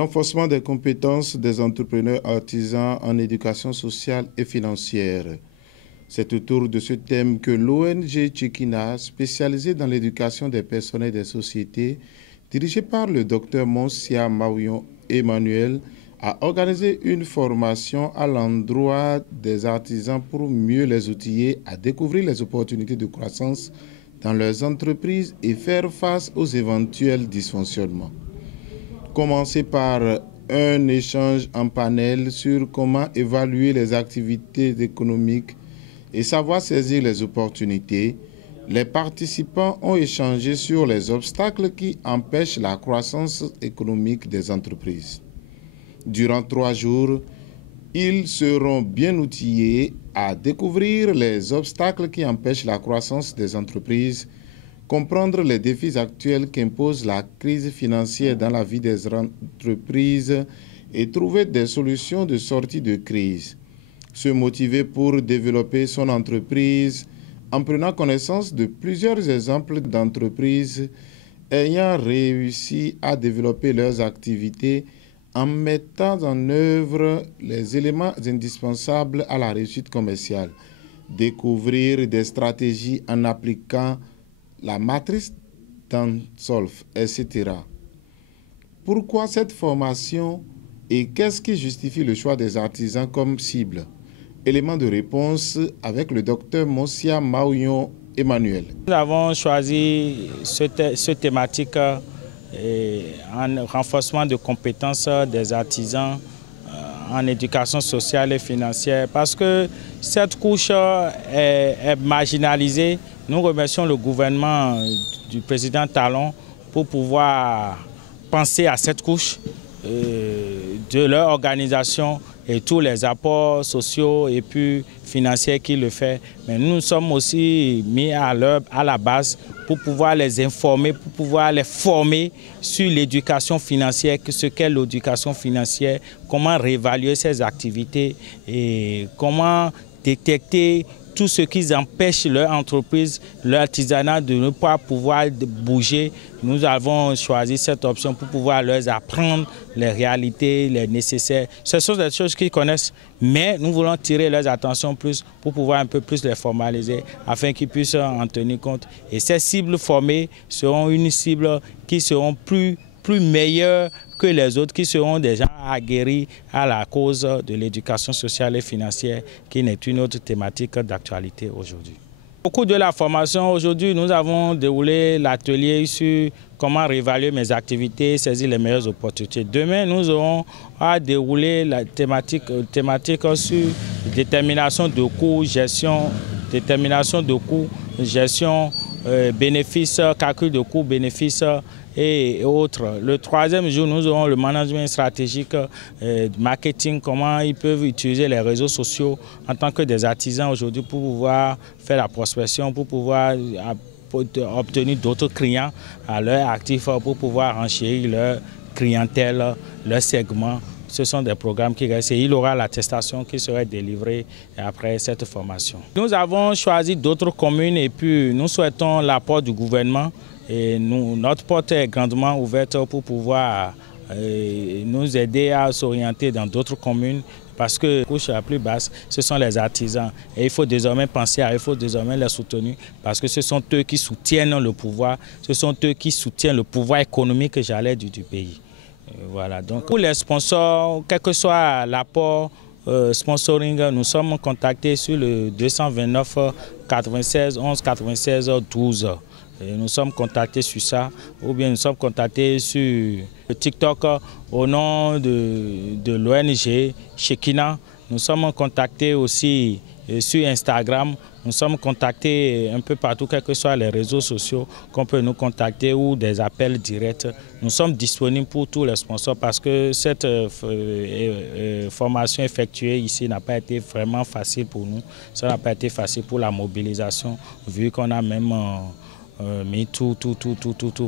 Renforcement des compétences des entrepreneurs artisans en éducation sociale et financière. C'est autour de ce thème que l'ONG Tchekina, spécialisée dans l'éducation des personnes et des sociétés, dirigée par le Dr Monsia Maouyon Emmanuel, a organisé une formation à l'endroit des artisans pour mieux les outiller à découvrir les opportunités de croissance dans leurs entreprises et faire face aux éventuels dysfonctionnements. Commencer par un échange en panel sur comment évaluer les activités économiques et savoir saisir les opportunités, les participants ont échangé sur les obstacles qui empêchent la croissance économique des entreprises. Durant 3 jours, ils seront bien outillés à découvrir les obstacles qui empêchent la croissance des entreprises, comprendre les défis actuels qu'impose la crise financière dans la vie des entreprises et trouver des solutions de sortie de crise. Se motiver pour développer son entreprise en prenant connaissance de plusieurs exemples d'entreprises ayant réussi à développer leurs activités en mettant en œuvre les éléments indispensables à la réussite commerciale. Découvrir des stratégies en appliquant la matrice d'Ansolf, etc. Pourquoi cette formation et qu'est-ce qui justifie le choix des artisans comme cible? Élément de réponse avec le docteur Monsia Maouyon Emmanuel. Nous avons choisi cette thématique en renforcement de compétences des artisans en éducation sociale et financière parce que cette couche est marginalisée. Nous remercions le gouvernement du président Talon pour pouvoir penser à cette couche de leur organisation et tous les apports sociaux et puis financiers qu'il le fait. Mais nous sommes aussi mis à la base pour pouvoir les informer, pour pouvoir les former sur l'éducation financière, ce qu'est l'éducation financière, comment réévaluer ses activités et comment détecter tout ce qui empêche leur entreprise, leur artisanat de ne pas pouvoir bouger. Nous avons choisi cette option pour pouvoir leur apprendre les réalités, les nécessaires. Ce sont des choses qu'ils connaissent, mais nous voulons tirer leur attention plus pour pouvoir un peu plus les formaliser afin qu'ils puissent en tenir compte. Et ces cibles formées seront une cible qui seront plus meilleures que les autres, qui seront des gens aguerris à la cause de l'éducation sociale et financière, qui n'est une autre thématique d'actualité aujourd'hui. Au cours de la formation, aujourd'hui, nous avons déroulé l'atelier sur comment réévaluer mes activités, saisir les meilleures opportunités. Demain, nous aurons à dérouler la thématique sur détermination de coûts, gestion, bénéfices, calcul de coûts, bénéfices et autres. Le 3e jour, nous aurons le management stratégique, marketing, comment ils peuvent utiliser les réseaux sociaux en tant que des artisans aujourd'hui pour pouvoir faire la prospection, pour pouvoir obtenir d'autres clients à leur actif, pour pouvoir enchérir leur clientèle, leur segment. Ce sont des programmes qui restent et il y aura l'attestation qui serait délivrée après cette formation. Nous avons choisi d'autres communes et puis nous souhaitons l'apport du gouvernement. Et notre porte est grandement ouverte pour pouvoir nous aider à s'orienter dans d'autres communes parce que la couche la plus basse, ce sont les artisans. Et il faut désormais penser il faut désormais les soutenir parce que ce sont eux qui soutiennent le pouvoir, ce sont eux qui soutiennent le pouvoir économique, du pays. Voilà, donc pour les sponsors, quel que soit l'apport sponsoring, nous sommes contactés sur le 229 96 11 96 12. Et nous sommes contactés sur ça, ou bien nous sommes contactés sur TikTok au nom de l'ONG Tchekina. Nous sommes contactés aussi sur Instagram. Nous sommes contactés un peu partout, quels que soient les réseaux sociaux, qu'on peut nous contacter ou des appels directs. Nous sommes disponibles pour tous les sponsors parce que cette formation effectuée ici n'a pas été vraiment facile pour nous. Ça n'a pas été facile pour la mobilisation, vu qu'on a même mais tout,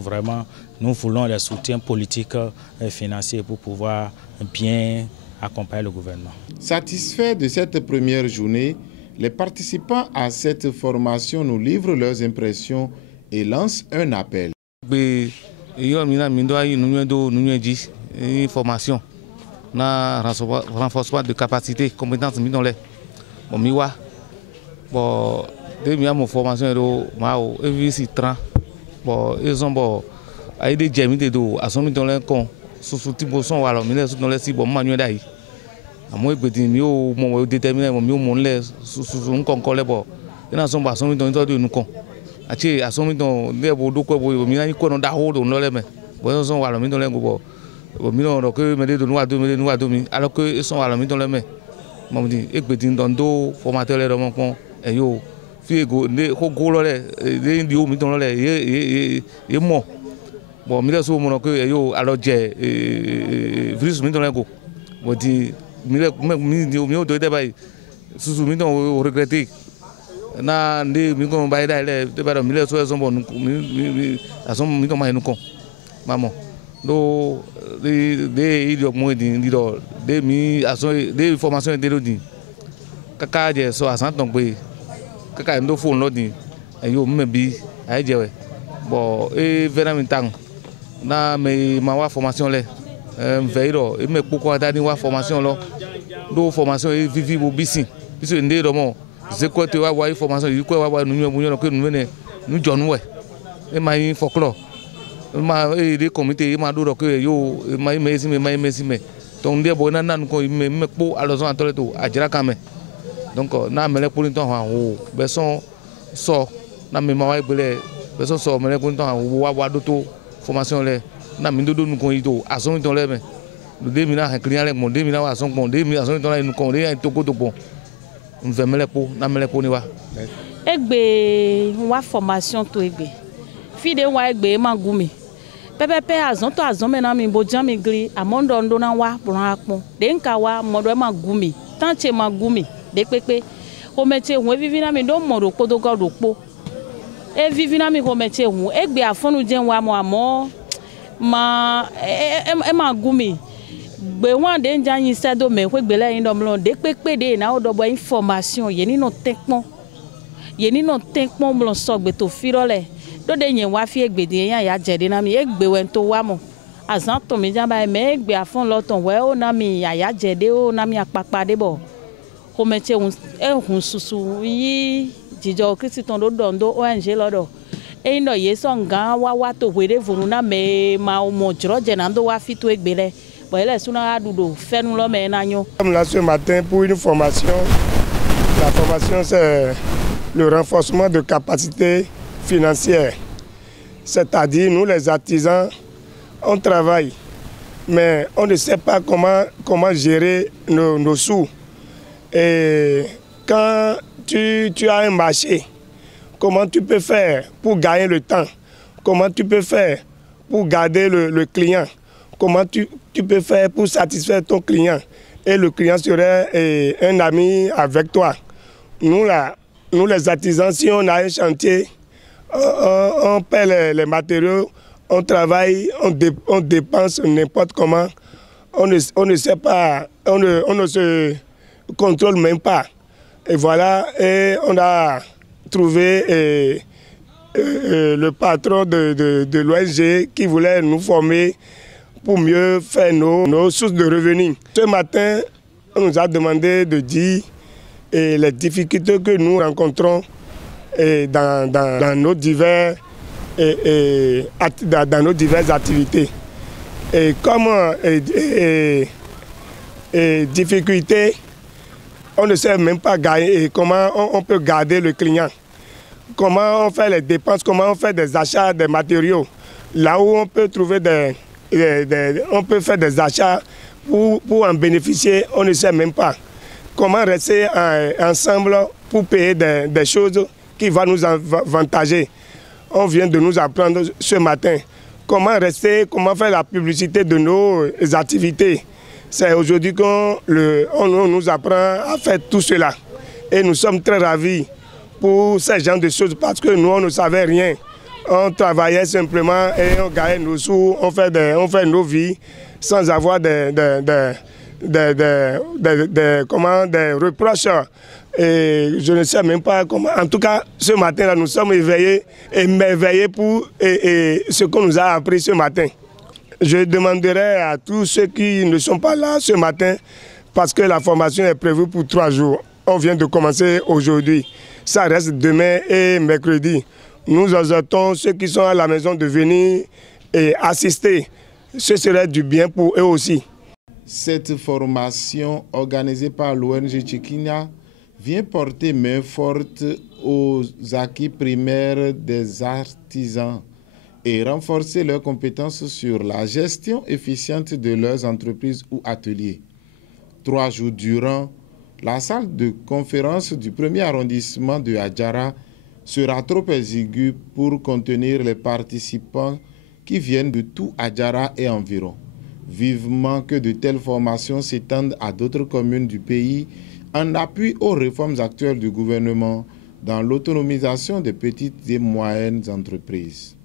vraiment, nous voulons le soutien politique et financier pour pouvoir bien accompagner le gouvernement. Satisfaits de cette première journée, les participants à cette formation nous livrent leurs impressions et lancent un appel. une formation, un renforcement de capacité, compétences mis dans les. Bon, miwa. Bon, dès que mon formation mao, ici 30. Bon, ils ont bon, à des jamis de dos, à son dans les cons, sous type de son, alors, mais dans les si bon manuel d'ailleurs. À moi, je dis, mieux, mon déterminé, mieux, mon lait, sous un concours, les bords. Et dans son basson, dans les nous cons. À son dans les bords, quoi, vous m'avez quoi dans la haut, dans les mains. Bon, ils sont à la main dans les gobos. Donc, me dit de nous à demi, alors qu'ils sont à la main dans les mains. Je dis, écoutez, dans deux formateurs, les romans, et yo, figo, les gros, les indios, mis dans les, et moi. Bon, mais là, sur mon que yo, alors j'ai virus, mis dans les go. Je dis, mieux de débat, sous mis dans regretter. Na, des micros, bah, les débats, mais là, sur les hommes, à son mis dans ma nous, maman. Do des idiots moins des mis à son des formations de kaka je so asan ton pe kaka ndo phone lodi ayo me bi ay je we bon e vraiment tang na me ma wa formation le veiro e me poko dani wa formation lo do formation e vivi bo bisi biso nde do mo ze ko te wa formation yi ko wa nu nyo ko nu ne nu jonu we e ma yi folklore ma des comités ma do que yo ma mesi me donc des bona nan ko me po alors on entend tout a jira quand même donc na mele pour ton o beson so na me ma wa bele beson so mele pour ton wa do to formation le na mi do nu ko ito ason ton le me le 2000 na client le mon 2000 wa son bon 2000 ason ton la nu ko le to ko to bon on veut mele po na mele po ni wa egbe wa formation to egbe fide wa egbe ma gumi pepepe azon to azon mena mi bojan mi gri amondo ndo na wa bran apon de nka wa modo ma gumi tanche ma gumi de pepe o meche hun vivi na mi do modo podo godo po e vivi na mi ko meche hun egbe afonu jen wa mo amo ma ma gumi gbe wan de nja yin sedo me ko gbe leyin do mlon de pepe de na odo bo information ye ni no tenpon mlon so gbe to firole do de yen wa fi egbede yan ya jede na mi egbe wen to wa mo azan to mi jamba me egbe afon loton we o na mi ya jede o na mi apapa de bo ko meche hun susu yi jijo Kristiton do dondo ONG lodo e no ye so nga wa to were vunu na me ma o mo jro je na ndo wa fi to egbe le bo ele suna adudo fenu lo me na nyo. Comme là ce matin pour une formation, la formation c'est le renforcement de capacité financière, c'est-à-dire nous les artisans, on travaille, mais on ne sait pas comment gérer nos sous. Et quand tu as un marché, comment tu peux faire pour gagner le temps? Comment tu peux faire pour garder le client? Comment tu peux faire pour satisfaire ton client? Et le client serait un ami avec toi. Nous les artisans, si on a un chantier, on paie les matériaux, on travaille, on dépense n'importe comment. On ne sait pas, on ne se contrôle même pas. Et voilà, et on a trouvé le patron de l'ONG qui voulait nous former pour mieux faire nos sources de revenus. Ce matin, on nous a demandé de dire les difficultés que nous rencontrons dans nos diverses activités. Et comme difficulté, on ne sait même pas gagner, comment on peut garder le client, comment on fait les dépenses, comment on fait des achats des matériaux. Là où on peut trouver on peut faire des achats pour en bénéficier, on ne sait même pas. Comment rester ensemble pour payer des choses qui vont nous avantager. On vient de nous apprendre ce matin. Comment rester, comment faire la publicité de nos activités. C'est aujourd'hui qu'on nous apprend à faire tout cela. Et nous sommes très ravis pour ce genre de choses parce que nous, on ne savait rien. On travaillait simplement et on gagnait nos sous, on fait nos vies sans avoir des reproches. Et je ne sais même pas comment. En tout cas, ce matin-là, nous sommes éveillés et m'éveillés pour ce qu'on nous a appris ce matin. Je demanderai à tous ceux qui ne sont pas là ce matin, parce que la formation est prévue pour 3 jours. On vient de commencer aujourd'hui. Ça reste demain et mercredi. Nous exhortons ceux qui sont à la maison de venir et assister. Ce serait du bien pour eux aussi. Cette formation organisée par l'ONG Tchikina vient porter main forte aux acquis primaires des artisans et renforcer leurs compétences sur la gestion efficiente de leurs entreprises ou ateliers. 3 jours durant, la salle de conférence du 1er arrondissement de Adjara sera trop exiguë pour contenir les participants qui viennent de tout Adjara et environ. Vivement que de telles formations s'étendent à d'autres communes du pays en appui aux réformes actuelles du gouvernement dans l'autonomisation des petites et moyennes entreprises.